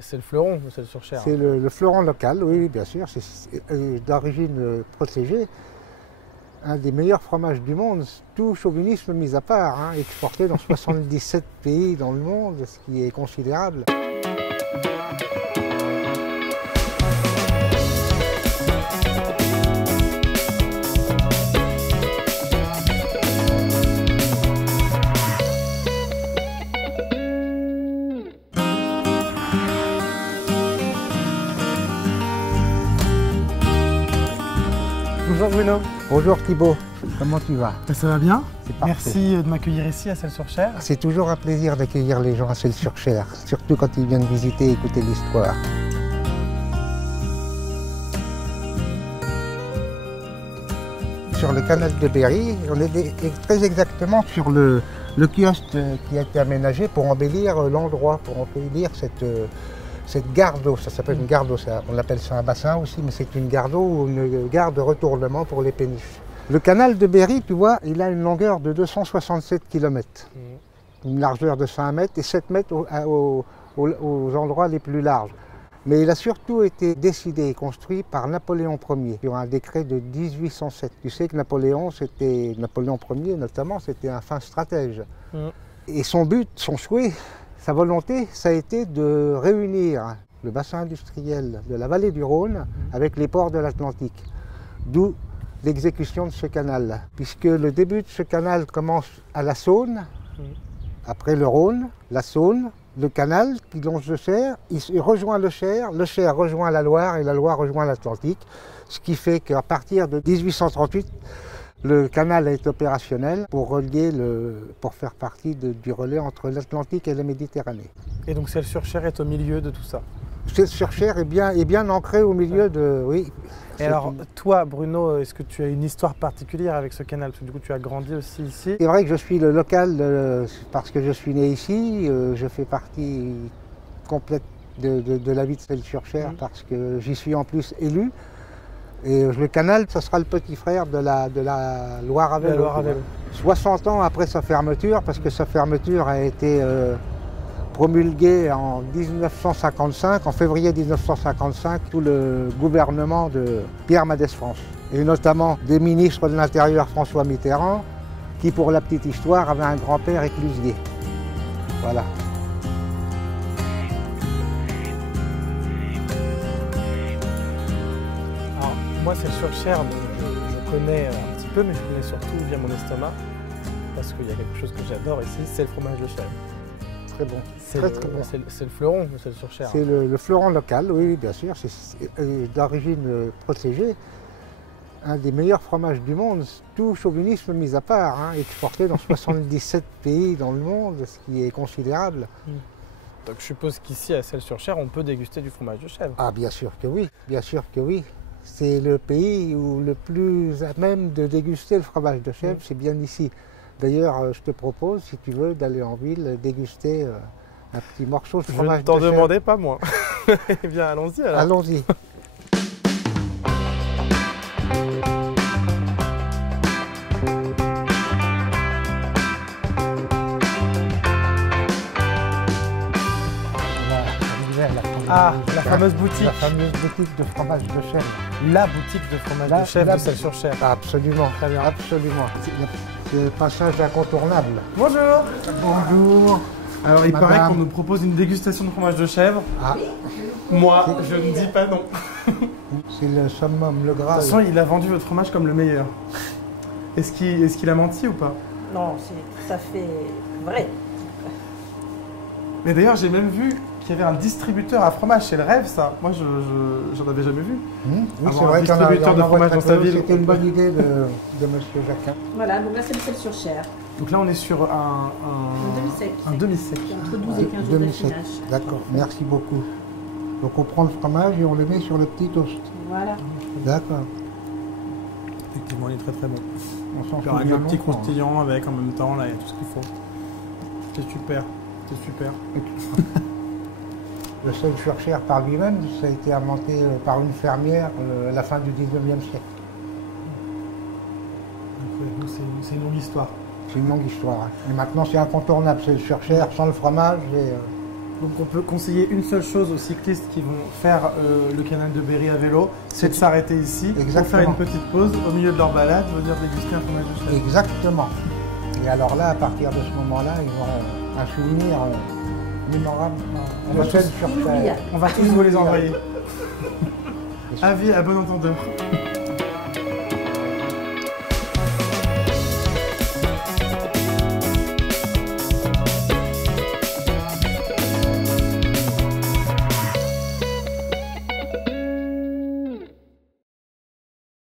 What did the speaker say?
C'est le fleuron, c'est le Surcher. C'est le fleuron local, oui, bien sûr. C'est d'origine protégée. Un des meilleurs fromages du monde, tout chauvinisme mis à part, hein, exporté dans 77 pays dans le monde, ce qui est considérable. Bonjour Bruno. Bonjour Thibaut, comment tu vas? Ça va bien? C'est parfait. Merci de m'accueillir ici à Celles-sur-Cher. C'est toujours un plaisir d'accueillir les gens à Celles-sur-Cher, surtout quand ils viennent visiter et écouter l'histoire. Sur le canal de Berry, on est très exactement sur le kiosque qui a été aménagé pour embellir l'endroit, pour embellir cette gare d'eau. Ça s'appelle une gare d'eau, on appelle ça un bassin aussi, mais c'est une gare d'eau ou une gare de retournement pour les péniches. Le canal de Berry, tu vois, il a une longueur de 267 km, une largeur de 5 mètres et 7 mètres aux endroits les plus larges. Mais il a surtout été décidé et construit par Napoléon Ier, sur un décret de 1807. Tu sais que Napoléon Ier notamment, c'était un fin stratège. Et son but, son souhait, sa volonté, ça a été de réunir le bassin industriel de la vallée du Rhône avec les ports de l'Atlantique. D'où l'exécution de ce canal, puisque le début de ce canal commence à la Saône, après le Rhône, la Saône, le canal qui longe le Cher, il rejoint le Cher rejoint la Loire et la Loire rejoint l'Atlantique, ce qui fait qu'à partir de 1838, le canal est opérationnel pour faire partie du relais entre l'Atlantique et la Méditerranée. Et donc Celles-sur-Cher est au milieu de tout ça? Celles-sur-Cher est bien ancré au milieu de... Oui. Et alors, toi, Bruno, est-ce que tu as une histoire particulière avec ce canal? Parce que du coup, tu as grandi aussi ici. C'est vrai que je suis le local parce que je suis né ici. Je fais partie complète de la vie de Celles-sur-Cher parce que j'y suis en plus élu. Et le canal, ce sera le petit frère de la Loire à vélo. 60 ans après sa fermeture, parce que sa fermeture a été promulguée en 1955, en février 1955, sous le gouvernement de Pierre Mendès France. Et notamment des ministres de l'Intérieur François Mitterrand, qui pour la petite histoire avait un grand-père éclusier. Voilà. Moi, Celles-sur-Cher, je connais un petit peu, mais je connais surtout via mon estomac, parce qu'il y a quelque chose que j'adore ici, c'est le fromage de chèvre. Très bon, très bon. C'est le fleuron de Celles-sur-Cher. C'est le fleuron local, oui, bien sûr, c'est d'origine protégée. Un des meilleurs fromages du monde, tout chauvinisme mis à part, hein, exporté dans 77 pays dans le monde, ce qui est considérable. Donc je suppose qu'ici, à Celles-sur-Cher, on peut déguster du fromage de chèvre. Ah, bien sûr que oui, bien sûr que oui. C'est le pays où le plus à même de déguster le fromage de chèvre, c'est bien ici. D'ailleurs, je te propose, si tu veux, d'aller en ville déguster un petit morceau de fromage de chèvre. Je ne t'en demandais pas, moi. Eh bien, allons-y alors. Allons-y. Ah, la fameuse boutique. La fameuse boutique de fromage de chèvre. La boutique de fromage de chèvre de Celles-sur-Cher. Absolument, très bien. Absolument. C'est le passage incontournable. Bonjour. Bonjour. Alors, il Madame. paraît qu'on nous propose une dégustation de fromage de chèvre. Ah. Moi, je ne dis pas non. C'est le summum, le De gras. toute façon, il a vendu votre fromage comme le meilleur. Est-ce qu'il a menti ou pas? Non, c'est tout à fait vrai. Mais d'ailleurs, j'ai même vu qu'il y avait un distributeur à fromage. C'est le rêve, ça. Moi, j'en avais jamais vu. Oui, Avoir c'est vrai un distributeur de fromage dans sa ville. C'était une bonne idée de M. Jacquin. Voilà, donc là c'est le Celles-sur-Cher. Donc là, on est sur un demi-sec. un demi-sec. Entre 12 et 15 jours Demi-sec. d'affinage. D'accord, merci beaucoup. Donc on prend le fromage et on le met sur le petit toast. Voilà. D'accord. Effectivement, il est très très bon. On s'en Faire un souvient petit longtemps, croustillant avec en même temps, là, il y a tout ce qu'il faut. C'est super. C'est super. Le Celles-sur-Cher par lui-même, ça a été inventé par une fermière à la fin du 19e siècle. Donc, c'est une longue histoire. C'est une longue histoire. Hein. Et maintenant, c'est incontournable. Celles-sur-Cher sans le fromage. Donc on peut conseiller une seule chose aux cyclistes qui vont faire le canal de Berry à vélo, c'est de s'arrêter ici pour faire une petite pause au milieu de leur balade, venir déguster un fromage de chèvre. Exactement. Et alors là, à partir de ce moment-là, ils auront un souvenir mémorable. On va sur terre. Inoubliable. On va tous vous les envoyer. Avis à bon entendeur.